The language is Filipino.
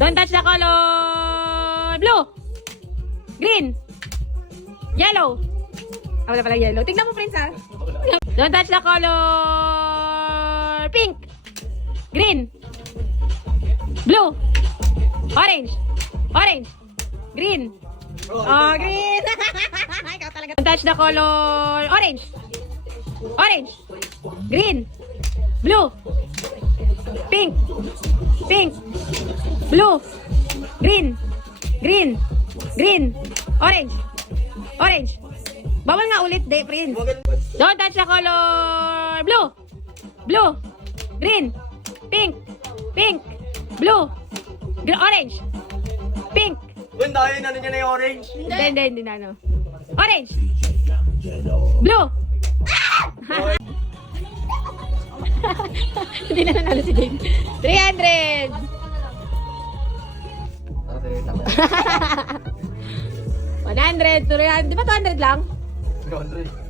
Don't touch the color. Blue. Green. Yellow. Ah, wala pala yellow. Tignan mo, Prince, ha? Don't touch the color. Pink. Green. Blue. Orange. Orange. Green. Oh, green. Ikaw talaga. Don't touch the color. Orange. Orange. Green. Blue. Pink. Pink. Blue. Green. Green. Green. Orange. Orange. Bawal nga ulit, Prince. Don't touch the color. Blue. Blue. Green. Pink. Pink. Blue. Orange. Pink. Doon tayo, ano niya na yung orange? Hindi na, ano. Orange. Blue. Hindi na nanalo si Dave. 300. 100, 200. Di ba 200 lang? 300.